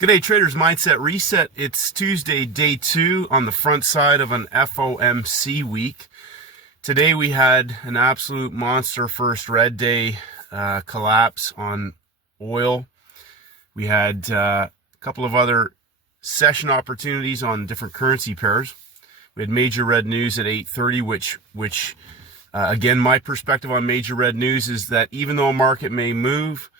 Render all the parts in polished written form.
G'day traders, Mindset Reset. It's Tuesday, day 2 on the front side of an FOMC week. Today we had an absolute monster first red day collapse on oil. We had a couple of other session opportunities on different currency pairs. We had major red news at 8:30, which again, my perspective on major red news is that even though a market may move,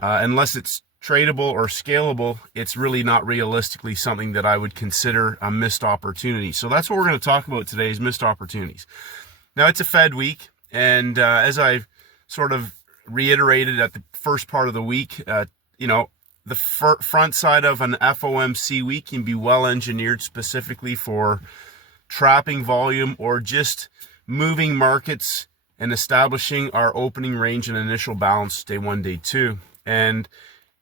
unless it's tradable or scalable, it's really not realistically something that I would consider a missed opportunity. So that's what we're going to talk about today, is missed opportunities. Now, it's a Fed week, and as I sort of reiterated at the first part of the week, the front side of an FOMC week can be well engineered specifically for trapping volume or just moving markets and establishing our opening range and initial balance day 1, day 2. And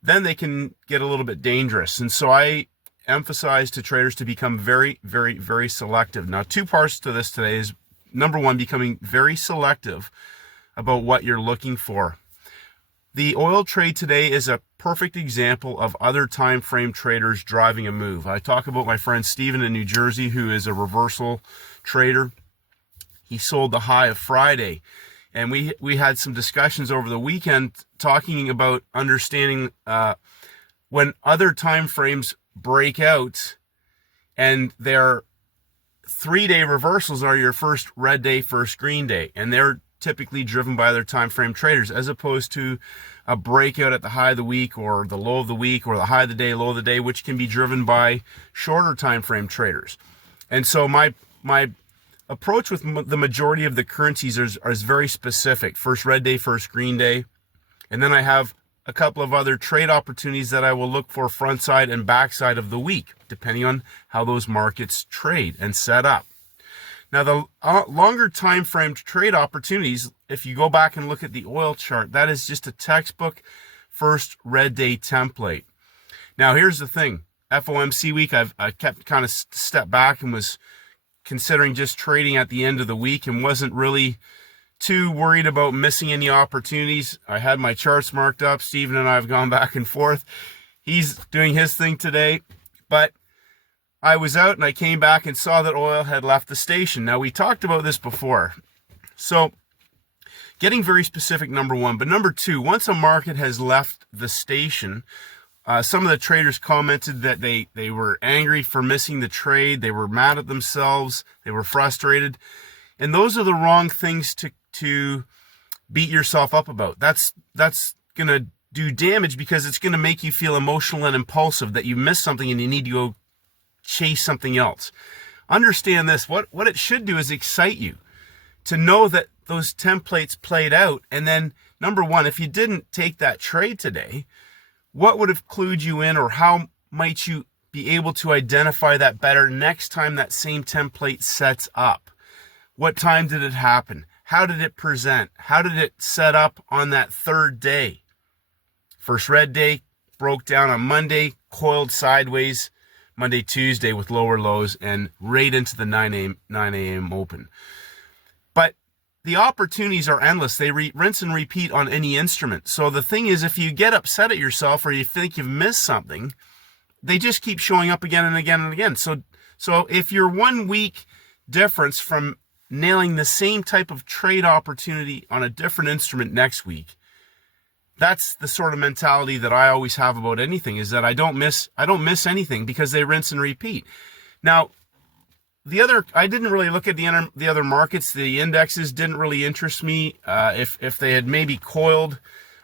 then they can get a little bit dangerous. And so I emphasize to traders to become very, very, very selective. Now, 2 parts to this today is, number 1, becoming very selective about what you're looking for. The oil trade today is a perfect example of other time frame traders driving a move. I talk about my friend Steven in New Jersey, who is a reversal trader. He sold the high of Friday. And we had some discussions over the weekend talking about understanding when other time frames break out and their 3-day reversals are your first red day, first green day. And they're typically driven by other time frame traders, as opposed to a breakout at the high of the week or the low of the week or the high of the day, low of the day, which can be driven by shorter time frame traders. And so my approach with the majority of the currencies is very specific. First red day, first green day. And then I have a couple of other trade opportunities that I will look for front side and back side of the week, depending on how those markets trade and set up. Now, the longer time frame trade opportunities, if you go back and look at the oil chart, that is just a textbook first red day template. Now, here's the thing. FOMC week, I kept kind of stepped back and was considering just trading at the end of the week and wasn't really too worried about missing any opportunities. I had my charts marked up. Steven and I have gone back and forth. He's doing his thing today, but I was out and I came back and saw that oil had left the station. Now, we talked about this before. So getting very specific, number 1, but number 2, once a market has left the station, some of the traders commented that they were angry for missing the trade. They were mad at themselves. They were frustrated. And those are the wrong things to beat yourself up about. That's going to do damage, because it's going to make you feel emotional and impulsive that you missed something and you need to go chase something else. Understand this. What it should do is excite you to know that those templates played out. And then, number 1, if you didn't take that trade today, what would have clued you in, or how might you be able to identify that better next time that same template sets up? What time did it happen? How did it present? How did it set up on that 3rd day? First red day broke down on Monday, coiled sideways Monday, Tuesday with lower lows, and right into the 9 a.m. open. But the opportunities are endless. They rinse and repeat on any instrument. So the thing is, if you get upset at yourself or you think you've missed something, they just keep showing up again and again and again. So if you're 1 week difference from nailing the same type of trade opportunity on a different instrument next week, that's the sort of mentality that I always have about anything, is that I don't miss anything, because they rinse and repeat. Now, I didn't really look at the other markets. The indexes didn't really interest me. If they had maybe coiled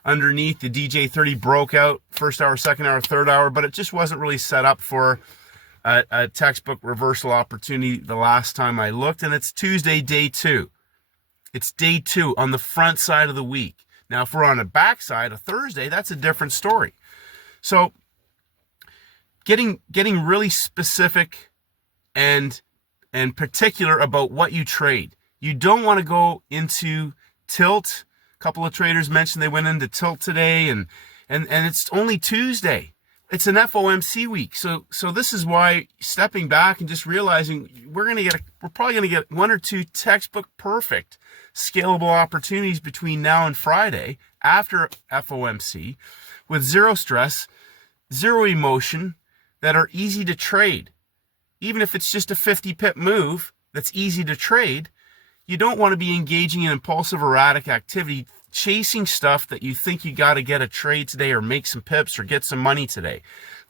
underneath, the DJ30 broke out first hour, second hour, third hour, but it just wasn't really set up for a textbook reversal opportunity the last time I looked. And it's Tuesday, day 2. It's day 2 on the front side of the week. Now, if we're on the back side, a Thursday, that's a different story. So getting really specific and particular about what you trade. You don't want to go into tilt. A couple of traders mentioned they went into tilt today, and it's only Tuesday. It's an FOMC week. So this is why stepping back and just realizing we're probably going to get 1 or 2 textbook perfect scalable opportunities between now and Friday after FOMC with zero stress, zero emotion, that are easy to trade. Even if it's just a 50 pip move that's easy to trade, you don't want to be engaging in impulsive, erratic activity, chasing stuff that you think you got to get a trade today or make some pips or get some money today.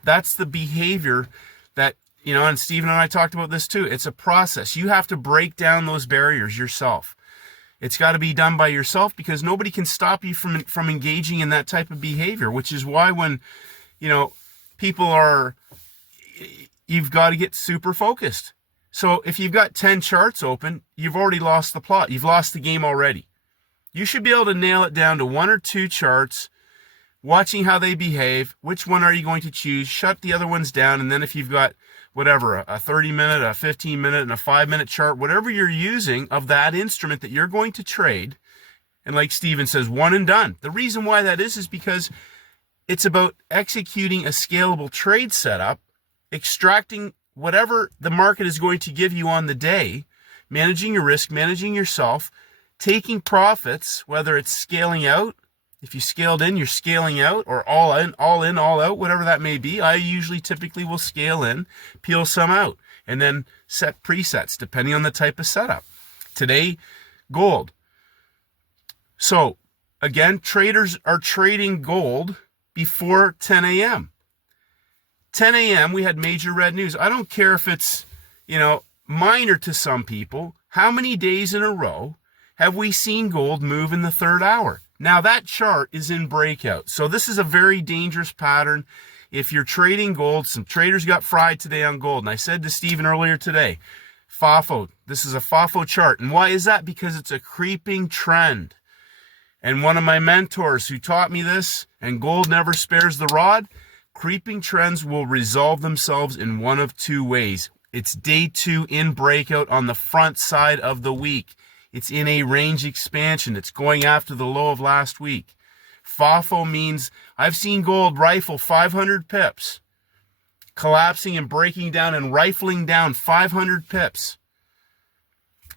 That's the behavior that, and Stephen and I talked about this too. It's a process. You have to break down those barriers yourself. It's got to be done by yourself because nobody can stop you from engaging in that type of behavior, which is why when, people are, you've got to get super focused. So if you've got 10 charts open, you've already lost the plot. You've lost the game already. You should be able to nail it down to 1 or 2 charts, watching how they behave. Which one are you going to choose? Shut the other ones down. And then if you've got whatever, a 30-minute, a 15-minute, and a 5-minute chart, whatever you're using of that instrument that you're going to trade, and like Steven says, one and done. The reason why that is because it's about executing a scalable trade setup, extracting whatever the market is going to give you on the day, managing your risk, managing yourself, taking profits, whether it's scaling out. If you scaled in, you're scaling out, or all in, all out, whatever that may be. I typically will scale in, peel some out, and then set presets depending on the type of setup. Today, gold. So again, traders are trading gold before 10 a.m. 10 a.m. we had major red news. I don't care if it's, minor to some people. How many days in a row have we seen gold move in the 3rd hour? Now that chart is in breakout. So this is a very dangerous pattern. If you're trading gold, some traders got fried today on gold. And I said to Stephen earlier today, FOFO, this is a FOFO chart. And why is that? Because it's a creeping trend. And one of my mentors who taught me this, and gold never spares the rod, creeping trends will resolve themselves in one of 2 ways. It's day 2 in breakout on the front side of the week. It's in a range expansion. It's going after the low of last week. FOFO means I've seen gold rifle 500 pips, collapsing and breaking down and rifling down 500 pips.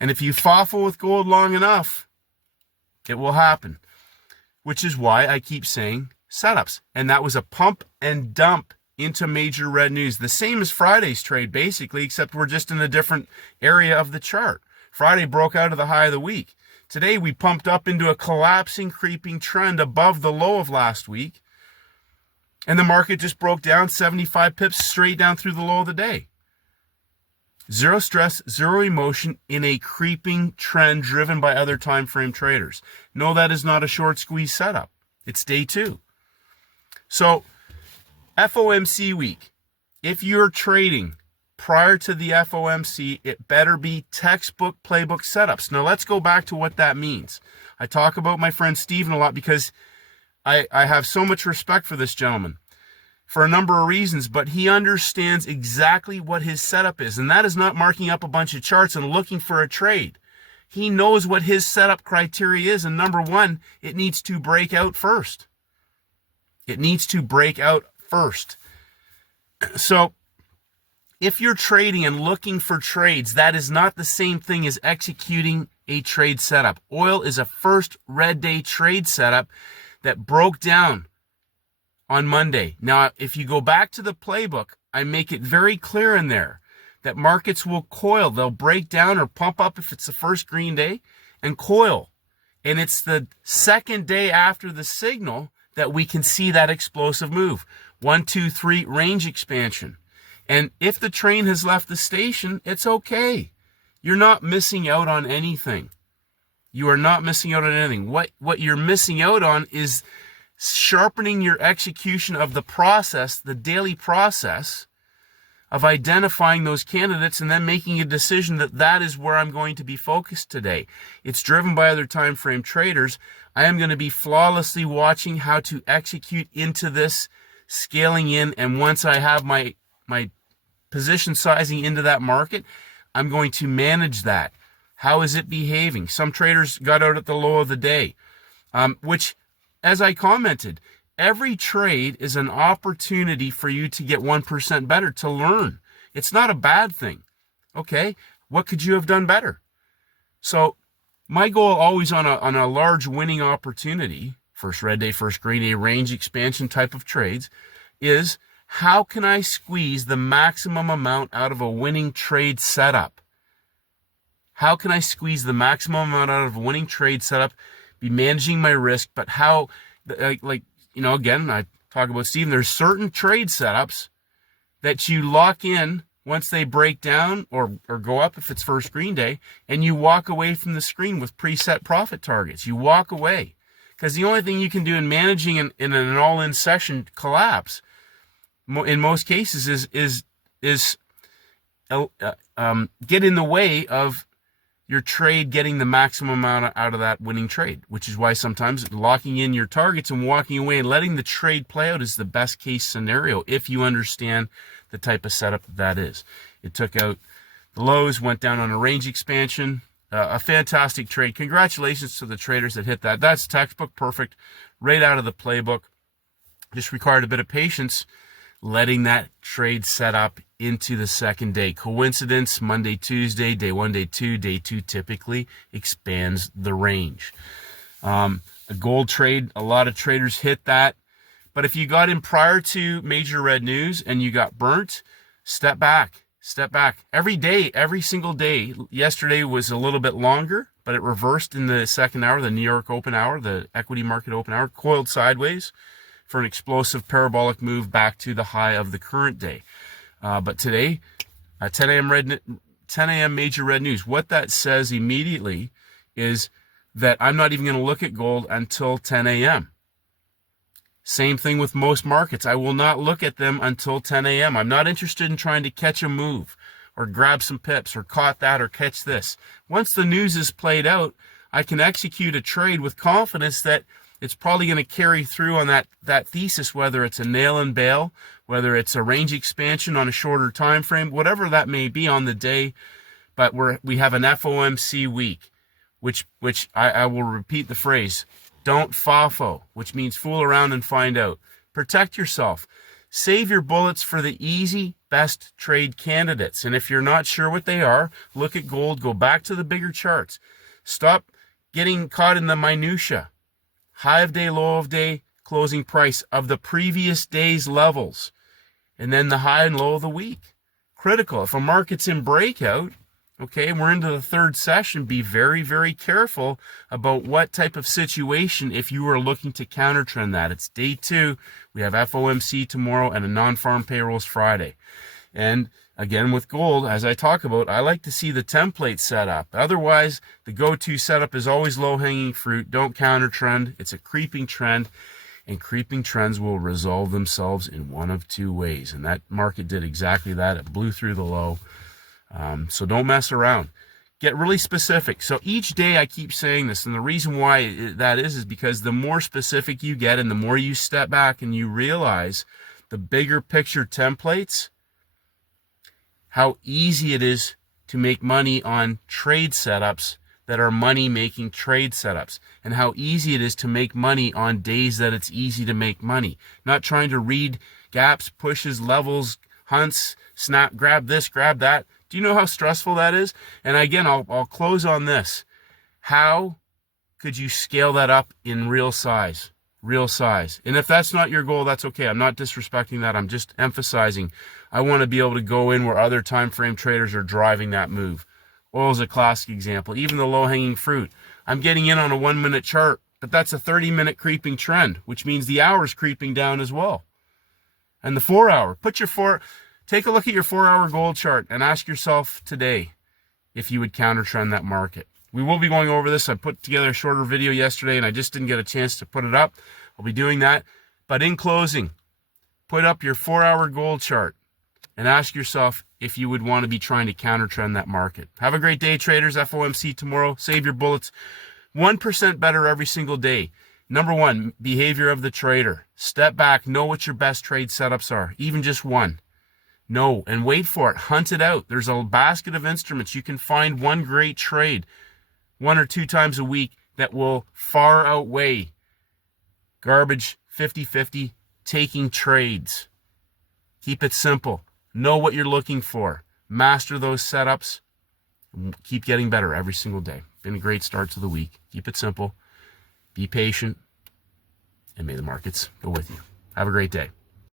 And if you FOFO with gold long enough, it will happen, which is why I keep saying setups. And that was a pump and dump into major red news. The same as Friday's trade, basically, except we're just in a different area of the chart. Friday broke out of the high of the week. Today, we pumped up into a collapsing, creeping trend above the low of last week. And the market just broke down 75 pips straight down through the low of the day. Zero stress, zero emotion in a creeping trend driven by other time frame traders. No, that is not a short squeeze setup. It's day 2. So, FOMC week. If you're trading prior to the FOMC, it better be textbook playbook setups. Now let's go back to what that means. I talk about my friend Steven a lot because I have so much respect for this gentleman for a number of reasons, but he understands exactly what his setup is. And that is not marking up a bunch of charts and looking for a trade. He knows what his setup criteria is. And number 1, it needs to break out first. It needs to break out first. So, if you're trading and looking for trades, that is not the same thing as executing a trade setup. Oil is a first red day trade setup that broke down on Monday. Now, if you go back to the playbook, I make it very clear in there that markets will coil. They'll break down or pump up if it's the first green day and coil. And it's the second day after the signal that we can see that explosive move. 1, 2, 3 range expansion. And if the train has left the station, it's okay. You're not missing out on anything. You are not missing out on anything. What you're missing out on is sharpening your execution of the process, the daily process of identifying those candidates and then making a decision that that is where I'm going to be focused today. It's driven by other time frame traders. I am going to be flawlessly watching how to execute into this, scaling in, and once I have my position sizing into that market, I'm going to manage that. How is it behaving? Some traders got out at the low of the day, which, as I commented, every trade is an opportunity for you to get 1% better, to learn. It's not a bad thing. Okay, what could you have done better? So my goal always on a large winning opportunity, first red day, first green day, range expansion type of trades, is How can I squeeze the maximum amount out of a winning trade setup? How can I squeeze the maximum amount out of a winning trade setup, be managing my risk, but how, again, I talk about, Stephen, there's certain trade setups that you lock in once they break down or go up if it's first screen day, and you walk away from the screen with preset profit targets. You walk away. Because the only thing you can do in managing in an all-in session collapse, in most cases, is get in the way of your trade getting the maximum amount out of that winning trade, which is why sometimes locking in your targets and walking away and letting the trade play out is the best case scenario if you understand the type of setup that is. It took out the lows, went down on a range expansion. A fantastic trade. Congratulations to the traders that hit that. That's textbook perfect, right out of the playbook. Just required a bit of patience, letting that trade set up into the second day. Coincidence, Monday, Tuesday, day one, day two. Day two typically expands the range. A gold trade, a lot of traders hit that. But if you got in prior to major red news and you got burnt, step back. Step back. Every day, every single day. Yesterday was a little bit longer, but it reversed in the second hour, the New York open hour, the equity market open hour, coiled sideways for an explosive parabolic move back to the high of the current day. But today, 10 a.m. major red news. What that says immediately is that I'm not even going to look at gold until 10 a.m. Same thing with most markets. I will not look at them until 10 a.m. I'm not interested in trying to catch a move or grab some pips or caught that or catch this. Once the news is played out, I can execute a trade with confidence that it's probably going to carry through on that thesis, whether it's a nail and bail, whether it's a range expansion on a shorter time frame, whatever that may be on the day. But we have an FOMC week, which I will repeat the phrase. Don't FOFO, which means fool around and find out. Protect yourself. Save your bullets for the easy, best trade candidates. And if you're not sure what they are, look at gold. Go back to the bigger charts. Stop getting caught in the minutia. High of day, low of day, closing price of the previous day's levels. And then the high and low of the week. Critical. If a market's in breakout, okay, we're into the third session, be very, very careful about what type of situation if you are looking to counter trend that. It's day two. We have FOMC tomorrow and a non-farm payrolls Friday. And again, with gold, as I talk about, I like to see the template set up. Otherwise, the go-to setup is always low-hanging fruit. Don't counter trend. It's a creeping trend. And creeping trends will resolve themselves in one of two ways. And that market did exactly that. It blew through the low. So don't mess around. Get really specific. So each day I keep saying this, and the reason why that is because the more specific you get and the more you step back and you realize the bigger picture templates, how easy it is to make money on trade setups that are money-making trade setups, and how easy it is to make money on days that it's easy to make money. Not trying to read gaps, pushes, levels, hunts, snap, grab this, grab that. Do you know how stressful that is? And again, I'll close on this. How could you scale that up in real size? Real size. And if that's not your goal, that's okay. I'm not disrespecting that. I'm just emphasizing I want to be able to go in where other time frame traders are driving that move. Oil is a classic example. Even the low-hanging fruit. I'm getting in on a 1 minute chart, but that's a 30-minute creeping trend, which means the hour's creeping down as well. And the 4 hour. Take a look at your 4 hour gold chart and ask yourself today if you would counter trend that market. We will be going over this. I put together a shorter video yesterday and I just didn't get a chance to put it up. I'll be doing that. But in closing, put up your 4 hour gold chart and ask yourself if you would want to be trying to counter trend that market. Have a great day, traders. FOMC tomorrow. Save your bullets. 1% better every single day. Number one, behavior of the trader. Step back. Know what your best trade setups are. Even just one. Know and wait for it. Hunt it out. There's a basket of instruments. You can find one great trade 1 or 2 times a week that will far outweigh garbage 50-50 taking trades. Keep it simple. Know what you're looking for. Master those setups. Keep getting better every single day. Been a great start to the week. Keep it simple. Be patient. And may the markets go with you. Have a great day.